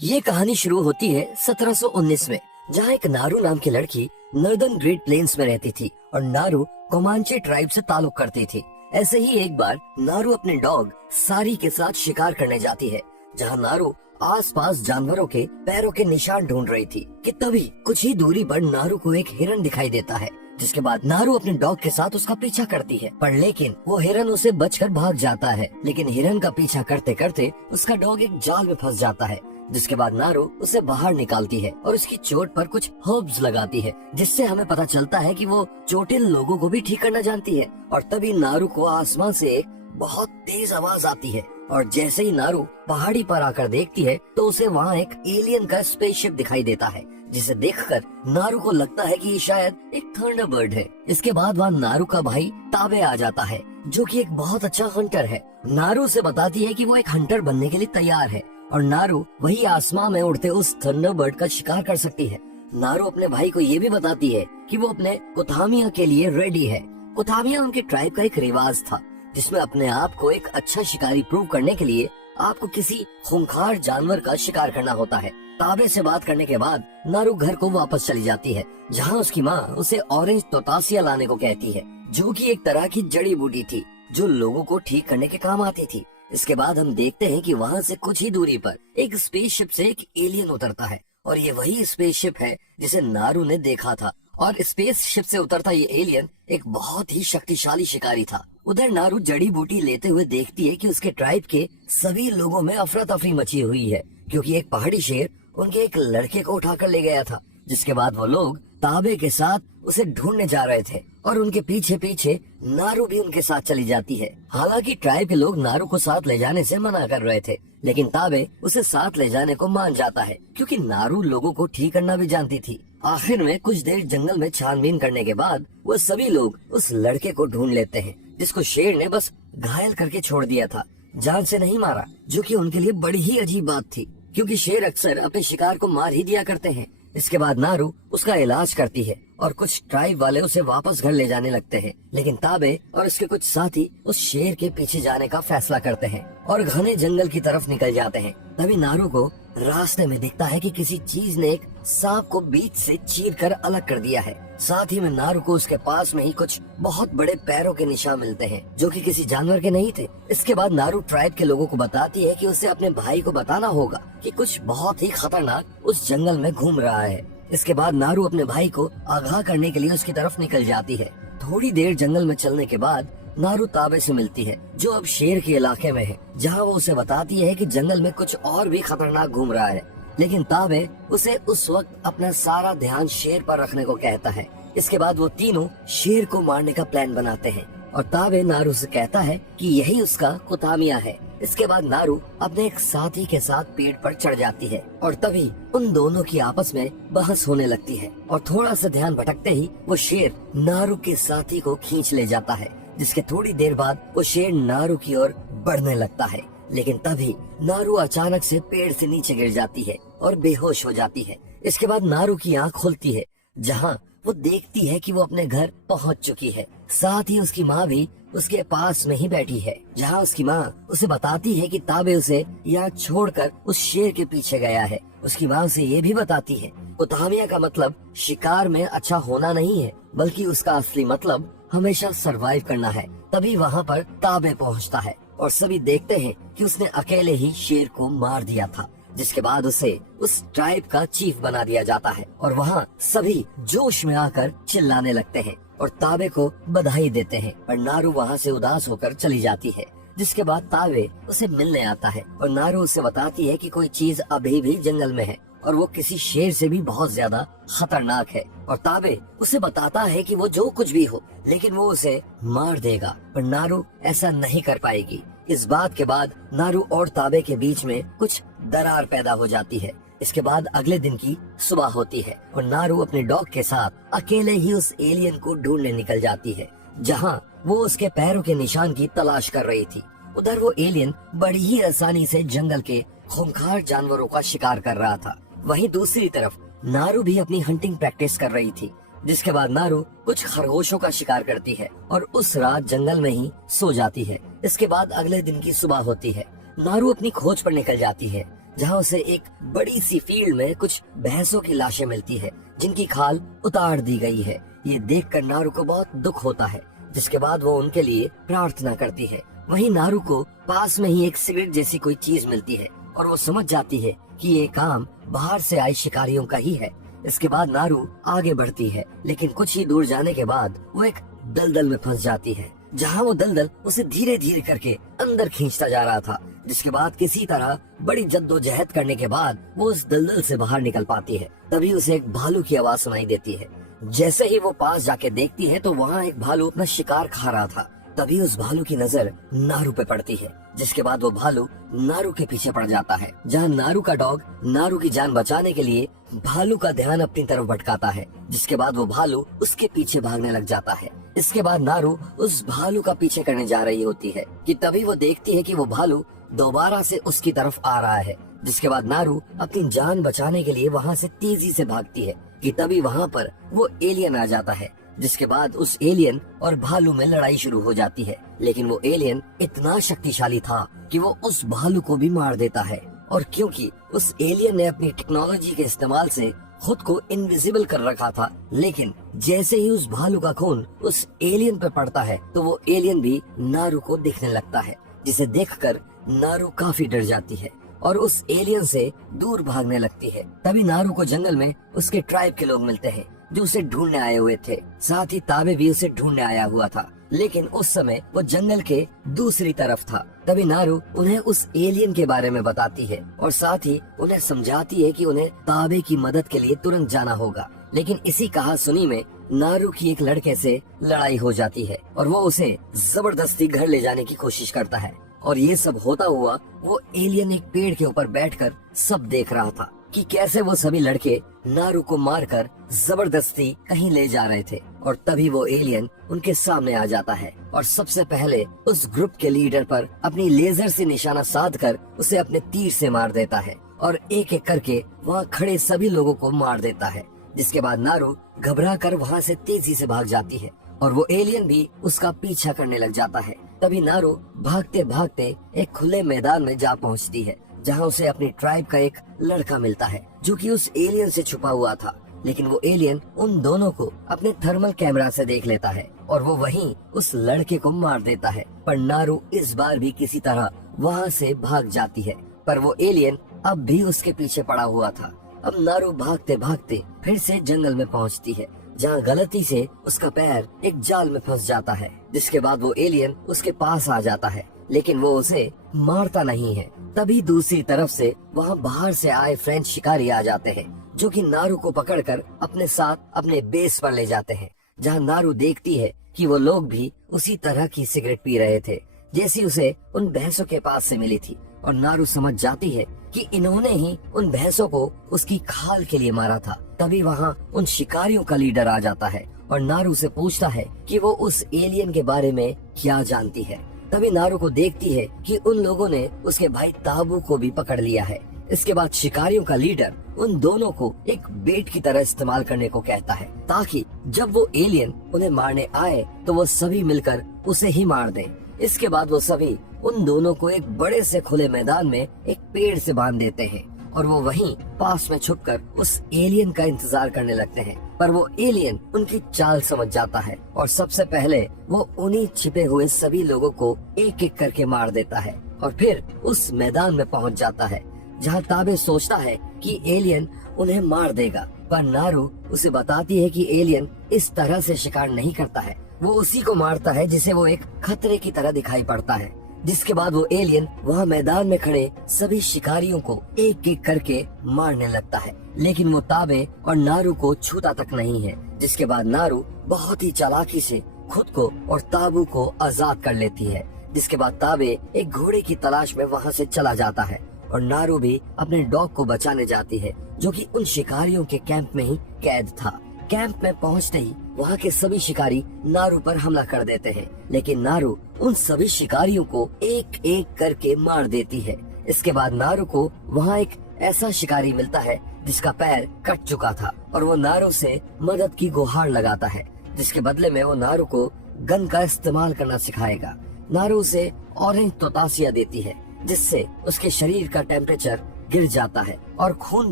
ये कहानी शुरू होती है 1719 में, जहाँ एक नारू नाम की लड़की नॉर्दर्न ग्रेट प्लेन्स में रहती थी और नारू कोमांचे ट्राइब से ताल्लुक करती थी। ऐसे ही एक बार नारू अपने डॉग सारी के साथ शिकार करने जाती है, जहाँ नारू आसपास जानवरों के पैरों के निशान ढूंढ रही थी कि तभी कुछ ही दूरी पर नारू को एक हिरन दिखाई देता है। जिसके बाद नारू अपने डॉग के साथ उसका पीछा करती है, पर लेकिन वो हिरन उसे बचकर भाग जाता है। लेकिन हिरन का पीछा करते करते उसका डॉग एक जाल में फंस जाता है। जिसके बाद नारू उसे बाहर निकालती है और उसकी चोट पर कुछ हर्ब्स लगाती है, जिससे हमें पता चलता है कि वो चोटिल लोगों को भी ठीक करना जानती है। और तभी नारू को आसमान से एक बहुत तेज आवाज आती है और जैसे ही नारू पहाड़ी पर आकर देखती है तो उसे वहाँ एक एलियन का स्पेसशिप दिखाई देता है, जिसे देखकर नारू को लगता है कि ये शायद एक थंडरबर्ड है। इसके बाद वहाँ नारू का भाई ताबे आ जाता है, जो कि एक बहुत अच्छा हंटर है। नारू से बताती है कि वो एक हंटर बनने के लिए तैयार है और नारू वही आसमान में उड़ते उस थंडरबर्ड का शिकार कर सकती है। नारू अपने भाई को ये भी बताती है कि वो अपने कुथामिया के लिए रेडी है। कुथामिया उनके ट्राइब का एक रिवाज था, जिसमें अपने आप को एक अच्छा शिकारी प्रूव करने के लिए आपको किसी खूंखार जानवर का शिकार करना होता है। ताबे से बात करने के बाद नारू घर को वापस चली जाती है, जहाँ उसकी माँ उसे ऑरेंज तोतासिया लाने को कहती है, जो कि एक तरह की जड़ी बूटी थी जो लोगों को ठीक करने के काम आती थी। इसके बाद हम देखते हैं कि वहाँ से कुछ ही दूरी पर एक स्पेसशिप से एक एलियन उतरता है और ये वही स्पेसशिप है जिसे नारू ने देखा था। और स्पेसशिप से उतरता ये एलियन एक बहुत ही शक्तिशाली शिकारी था। उधर नारू जड़ी बूटी लेते हुए देखती है कि उसके ट्राइब के सभी लोगों में अफरा तफरी मची हुई है, क्योंकि एक पहाड़ी शेर उनके एक लड़के को उठाकर ले गया था। जिसके बाद वो लोग ताबे के साथ उसे ढूंढने जा रहे थे और उनके पीछे पीछे नारू भी उनके साथ चली जाती है। हालांकि ट्राइब के लोग नारू को साथ ले जाने से मना कर रहे थे, लेकिन ताबे उसे साथ ले जाने को मान जाता है, क्योंकि नारू लोगों को ठीक करना भी जानती थी। आखिर में कुछ देर जंगल में छानबीन करने के बाद वो सभी लोग उस लड़के को ढूंढ लेते हैं, जिसको शेर ने बस घायल करके छोड़ दिया था, जान से नहीं मारा, जो कि उनके लिए बड़ी ही अजीब बात थी, क्योंकि शेर अक्सर अपने शिकार को मार ही दिया करते हैं। इसके बाद नारू उसका इलाज करती है और कुछ ट्राइब वाले उसे वापस घर ले जाने लगते हैं, लेकिन ताबे और उसके कुछ साथी उस शेर के पीछे जाने का फैसला करते हैं और घने जंगल की तरफ निकल जाते हैं। तभी नारू को रास्ते में दिखता है कि किसी चीज ने एक सांप को बीच से चीर कर अलग कर दिया है। साथ ही में नारू को उसके पास में ही कुछ बहुत बड़े पैरों के निशान मिलते हैं, जो कि किसी जानवर के नहीं थे। इसके बाद नारू ट्राइब के लोगों को बताती है कि उसे अपने भाई को बताना होगा कि कुछ बहुत ही खतरनाक उस जंगल में घूम रहा है। इसके बाद नारू अपने भाई को आगाह करने के लिए उसकी तरफ निकल जाती है। थोड़ी देर जंगल में चलने के बाद नारू ताबे से मिलती है, जो अब शेर के इलाके में है, जहाँ वो उसे बताती है कि जंगल में कुछ और भी खतरनाक घूम रहा है। लेकिन ताबे उसे उस वक्त अपना सारा ध्यान शेर पर रखने को कहता है। इसके बाद वो तीनों शेर को मारने का प्लान बनाते हैं और ताबे नारू से कहता है कि यही उसका कुथामिया है। इसके बाद नारू अपने एक साथी के साथ पेड़ पर चढ़ जाती है और तभी उन दोनों की आपस में बहस होने लगती है और थोड़ा सा ध्यान भटकते ही वो शेर नारू के साथी को खींच ले जाता है। जिसके थोड़ी देर बाद वो शेर नारू की ओर बढ़ने लगता है, लेकिन तभी नारू अचानक से पेड़ से नीचे गिर जाती है और बेहोश हो जाती है। इसके बाद नारू की आंख खुलती है, जहाँ वो देखती है कि वो अपने घर पहुंच चुकी है। साथ ही उसकी माँ भी उसके पास में ही बैठी है, जहाँ उसकी माँ उसे बताती है कि ताबे उसे यहाँ छोड़कर उस शेर के पीछे गया है। उसकी माँ उसे ये भी बताती है कुथामिया का मतलब शिकार में अच्छा होना नहीं है, बल्कि उसका असली मतलब हमेशा सरवाइव करना है। तभी वहाँ पर ताबे पहुँचता है और सभी देखते हैं कि उसने अकेले ही शेर को मार दिया था। जिसके बाद उसे उस ट्राइब का चीफ बना दिया जाता है और वहाँ सभी जोश में आकर चिल्लाने लगते हैं और ताबे को बधाई देते हैं। पर नारू वहाँ से उदास होकर चली जाती है। जिसके बाद ताबे उसे मिलने आता है और नारू उसे बताती है कि कोई चीज अभी भी जंगल में है और वो किसी शेर से भी बहुत ज्यादा खतरनाक है। और ताबे उसे बताता है कि वो जो कुछ भी हो, लेकिन वो उसे मार देगा, पर नारू ऐसा नहीं कर पाएगी। इस बात के बाद नारू और ताबे के बीच में कुछ दरार पैदा हो जाती है। इसके बाद अगले दिन की सुबह होती है और नारू अपने डॉग के साथ अकेले ही उस एलियन को ढूंढने निकल जाती है, जहाँ वो उसके पैरों के निशान की तलाश कर रही थी। उधर वो एलियन बड़ी ही आसानी से जंगल के खूंखार जानवरों का शिकार कर रहा था। वहीं दूसरी तरफ नारू भी अपनी हंटिंग प्रैक्टिस कर रही थी। जिसके बाद नारू कुछ खरगोशों का शिकार करती है और उस रात जंगल में ही सो जाती है। इसके बाद अगले दिन की सुबह होती है। नारू अपनी खोज पर निकल जाती है, जहाँ उसे एक बड़ी सी फील्ड में कुछ भैंसों की लाशें मिलती है जिनकी खाल उतार दी गई है। ये देखकर नारू को बहुत दुख होता है, जिसके बाद वो उनके लिए प्रार्थना करती है। वहीं नारू को पास में ही एक सिगरेट जैसी कोई चीज मिलती है और वो समझ जाती है कि ये काम बाहर से आए शिकारियों का ही है। इसके बाद नारू आगे बढ़ती है, लेकिन कुछ ही दूर जाने के बाद वो एक दलदल में फंस जाती है, जहाँ वो दलदल उसे धीरे धीरे करके अंदर खींचता जा रहा था। जिसके बाद किसी तरह बड़ी जद्दोजहद करने के बाद वो उस दलदल से बाहर निकल पाती है। तभी उसे एक भालू की आवाज सुनाई देती है। जैसे ही वो पास जाके देखती है तो वहाँ एक भालू अपना शिकार खा रहा था। तभी उस भालू की नजर नारू पे पड़ती है, जिसके बाद वो भालू नारू के पीछे पड़ जाता है, जहाँ नारू का डॉग नारू की जान बचाने के लिए भालू का ध्यान अपनी तरफ भटकाता है। जिसके बाद वो भालू उसके पीछे भागने लग जाता है। इसके बाद नारू उस भालू का पीछे करने जा रही होती है कि तभी वो देखती है कि वो भालू दोबारा से उसकी तरफ आ रहा है। जिसके बाद नारू अपनी जान बचाने के लिए वहाँ से तेजी से भागती है कि तभी वहाँ पर वो एलियन आ जाता है। जिसके बाद उस एलियन और भालू में लड़ाई शुरू हो जाती है, लेकिन वो एलियन इतना शक्तिशाली था कि वो उस भालू को भी मार देता है। और क्योंकि उस एलियन ने अपनी टेक्नोलॉजी के इस्तेमाल से खुद को इनविजिबल कर रखा था, लेकिन जैसे ही उस भालू का खून उस एलियन पे पड़ता है तो वो एलियन भी नारू को दिखने लगता है, जिसे देखकर नारू काफी डर जाती है और उस एलियन से दूर भागने लगती है। तभी नारू को जंगल में उसके ट्राइब के लोग मिलते हैं जो उसे ढूंढने आए हुए थे। साथ ही ताबे भी उसे ढूंढने आया हुआ था, लेकिन उस समय वो जंगल के दूसरी तरफ था। तभी नारू उन्हें उस एलियन के बारे में बताती है और साथ ही उन्हें समझाती है कि उन्हें ताबे की मदद के लिए तुरंत जाना होगा। लेकिन इसी कहासुनी में नारू की एक लड़के से लड़ाई हो जाती है और वो उसे जबरदस्ती घर ले जाने की कोशिश करता है। और ये सब होता हुआ वो एलियन एक पेड़ के ऊपर बैठकर सब देख रहा था कि कैसे वो सभी लड़के नारू को मारकर जबरदस्ती कहीं ले जा रहे थे। और तभी वो एलियन उनके सामने आ जाता है और सबसे पहले उस ग्रुप के लीडर पर अपनी लेजर से निशाना साधकर उसे अपने तीर से मार देता है और एक एक करके वहाँ खड़े सभी लोगों को मार देता है। जिसके बाद नारू घबरा कर वहाँ से तेजी से भाग जाती है और वो एलियन भी उसका पीछा करने लग जाता है। तभी नारू भागते भागते एक खुले मैदान में जा पहुँचती है, जहाँ उसे अपनी ट्राइब का एक लड़का मिलता है जो कि उस एलियन से छुपा हुआ था। लेकिन वो एलियन उन दोनों को अपने थर्मल कैमरा से देख लेता है और वो वहीं उस लड़के को मार देता है। पर नारू इस बार भी किसी तरह वहाँ से भाग जाती है, पर वो एलियन अब भी उसके पीछे पड़ा हुआ था। अब नारू भागते भागते फिर से जंगल में पहुँचती है, जहाँ गलती से उसका पैर एक जाल में फंस जाता है। जिसके बाद वो एलियन उसके पास आ जाता है, लेकिन वो उसे मारता नहीं है। तभी दूसरी तरफ से वहाँ बाहर से आए फ्रेंच शिकारी आ जाते हैं, जो कि नारू को पकड़कर अपने साथ अपने बेस पर ले जाते हैं, जहाँ नारू देखती है कि वो लोग भी उसी तरह की सिगरेट पी रहे थे जैसी उसे उन भैंसों के पास से मिली थी। और नारू समझ जाती है कि इन्होंने ही उन भैंसों को उसकी खाल के लिए मारा था। तभी वहाँ उन शिकारियों का लीडर आ जाता है और नारू से पूछता है कि वो उस एलियन के बारे में क्या जानती है। तभी नारू को देखती है कि उन लोगों ने उसके भाई ताबू को भी पकड़ लिया है। इसके बाद शिकारियों का लीडर उन दोनों को एक बेट की तरह इस्तेमाल करने को कहता है, ताकि जब वो एलियन उन्हें मारने आए तो वो सभी मिलकर उसे ही मार दें। इसके बाद वो सभी उन दोनों को एक बड़े से खुले मैदान में एक पेड़ से बांध देते हैं और वो वहीं पास में छुपकर उस एलियन का इंतजार करने लगते हैं। पर वो एलियन उनकी चाल समझ जाता है और सबसे पहले वो उन्हीं छिपे हुए सभी लोगों को एक एक करके मार देता है और फिर उस मैदान में पहुंच जाता है, जहां ताबे सोचता है कि एलियन उन्हें मार देगा। पर नारू उसे बताती है कि एलियन इस तरह से शिकार नहीं करता है, वो उसी को मारता है जिसे वो एक खतरे की तरह दिखाई पड़ता है। जिसके बाद वो एलियन वहाँ मैदान में खड़े सभी शिकारियों को एक एक करके मारने लगता है, लेकिन वो ताबे और नारू को छूता तक नहीं है। जिसके बाद नारू बहुत ही चालाकी से खुद को और ताबू को आजाद कर लेती है। जिसके बाद ताबे एक घोड़े की तलाश में वहाँ से चला जाता है और नारू भी अपने डॉग को बचाने जाती है, जो कि उन शिकारियों के कैंप में ही कैद था। कैंप में पहुंचते ही वहाँ के सभी शिकारी नारू पर हमला कर देते हैं, लेकिन नारू उन सभी शिकारियों को एक एक करके मार देती है। इसके बाद नारू को वहाँ एक ऐसा शिकारी मिलता है जिसका पैर कट चुका था और वो नारू से मदद की गुहार लगाता है, जिसके बदले में वो नारू को गन का इस्तेमाल करना सिखाएगा। नारू उसे ऑरेंज तोतासिया देती है, जिससे उसके शरीर का टेम्परेचर गिर जाता है और खून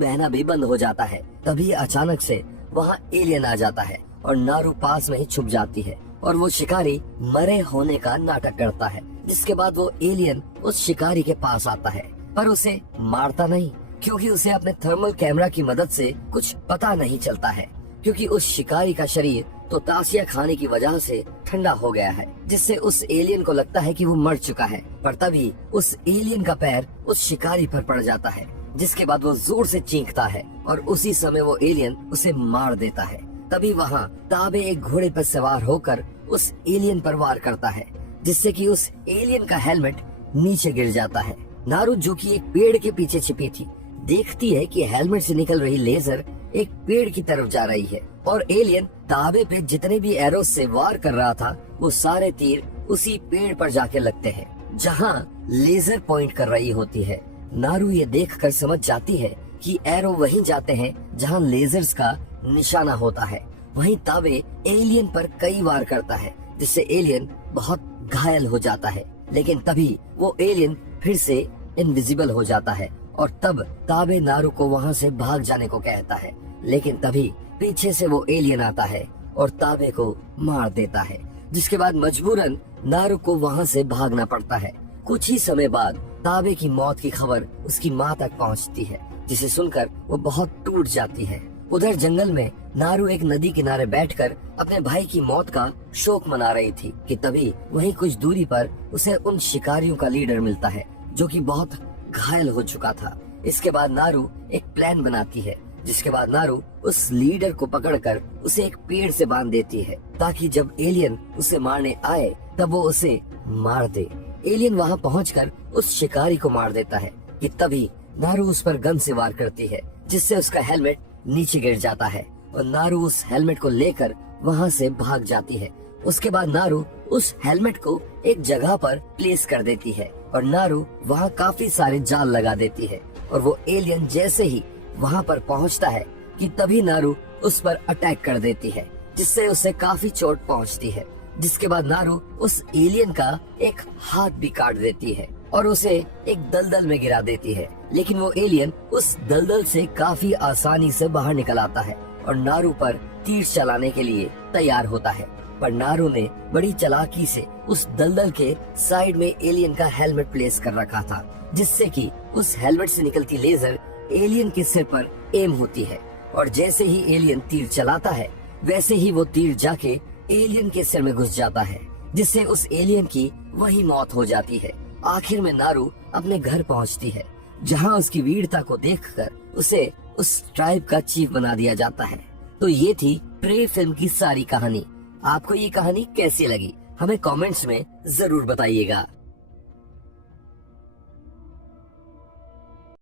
बहना भी बंद हो जाता है। तभी अचानक से वहाँ एलियन आ जाता है और नारू पास में ही छुप जाती है और वो शिकारी मरे होने का नाटक करता है। जिसके बाद वो एलियन उस शिकारी के पास आता है पर उसे मारता नहीं, क्योंकि उसे अपने थर्मल कैमरा की मदद से कुछ पता नहीं चलता है, क्योंकि उस शिकारी का शरीर तो तासिया खाने की वजह से ठंडा हो गया है, जिससे उस एलियन को लगता है कि वो मर चुका है। पर तभी उस एलियन का पैर उस शिकारी पर पड़ जाता है, जिसके बाद वो जोर से चीखता है और उसी समय वो एलियन उसे मार देता है। तभी वहाँ ताबे एक घोड़े पर सवार होकर उस एलियन पर वार करता है, जिससे कि उस एलियन का हेलमेट नीचे गिर जाता है। नारू, जो कि एक पेड़ के पीछे छिपी थी, देखती है कि हेलमेट से निकल रही लेजर एक पेड़ की तरफ जा रही है और एलियन ताबे पे जितने भी एरो से वार कर रहा था वो सारे तीर उसी पेड़ पर जाके लगते हैं जहाँ लेजर पॉइंट कर रही होती है। नारू ये देखकर समझ जाती है कि एरो वहीं जाते हैं जहाँ लेजर्स का निशाना होता है। वहीं ताबे एलियन पर कई वार करता है, जिससे एलियन बहुत घायल हो जाता है। लेकिन तभी वो एलियन फिर से इनविजिबल हो जाता है और तब ताबे नारू को वहाँ से भाग जाने को कहता है। लेकिन तभी पीछे से वो एलियन आता है और ताबे को मार देता है, जिसके बाद मजबूरन नारू को वहाँ से भागना पड़ता है। कुछ ही समय बाद ताबे की मौत की खबर उसकी माँ तक पहुँचती है, जिसे सुनकर वो बहुत टूट जाती है। उधर जंगल में नारू एक नदी किनारे बैठकर अपने भाई की मौत का शोक मना रही थी कि तभी वहीं कुछ दूरी पर उसे उन शिकारियों का लीडर मिलता है, जो कि बहुत घायल हो चुका था। इसके बाद नारू एक प्लान बनाती है, जिसके बाद नारू उस लीडर को पकड़कर उसे एक पेड़ से बांध देती है, ताकि जब एलियन उसे मारने आए तब वो उसे मार दे। एलियन वहाँ पहुंचकर उस शिकारी को मार देता है कि तभी नारू उस पर गन से वार करती है, जिससे उसका हेलमेट नीचे गिर जाता है और नारू उस हेलमेट को लेकर वहाँ से भाग जाती है। उसके बाद नारू उस हेलमेट को एक जगह पर प्लेस कर देती है और नारू वहाँ काफी सारे जाल लगा देती है और वो एलियन जैसे ही वहाँ पर पहुँचता है कि तभी नारू उस पर अटैक कर देती है, जिससे उसे काफी चोट पहुँचती है। जिसके बाद नारू उस एलियन का एक हाथ भी काट देती है और उसे एक दलदल में गिरा देती है। लेकिन वो एलियन उस दलदल से काफी आसानी से बाहर निकल आता है और नारू पर तीर चलाने के लिए तैयार होता है। पर नारू ने बड़ी चालाकी से उस दलदल के साइड में एलियन का हेलमेट प्लेस कर रखा था, जिससे कि उस हेलमेट से निकलती लेजर एलियन के सिर पर एम होती है और जैसे ही एलियन तीर चलाता है वैसे ही वो तीर जाके एलियन के सिर में घुस जाता है, जिससे उस एलियन की वही मौत हो जाती है। आखिर में नारू अपने घर पहुंचती है, जहां उसकी वीरता को देखकर उसे उस ट्राइब का चीफ बना दिया जाता है। तो ये थी प्रे फिल्म की सारी कहानी। आपको ये कहानी कैसी लगी हमें कमेंट्स में जरूर बताइएगा।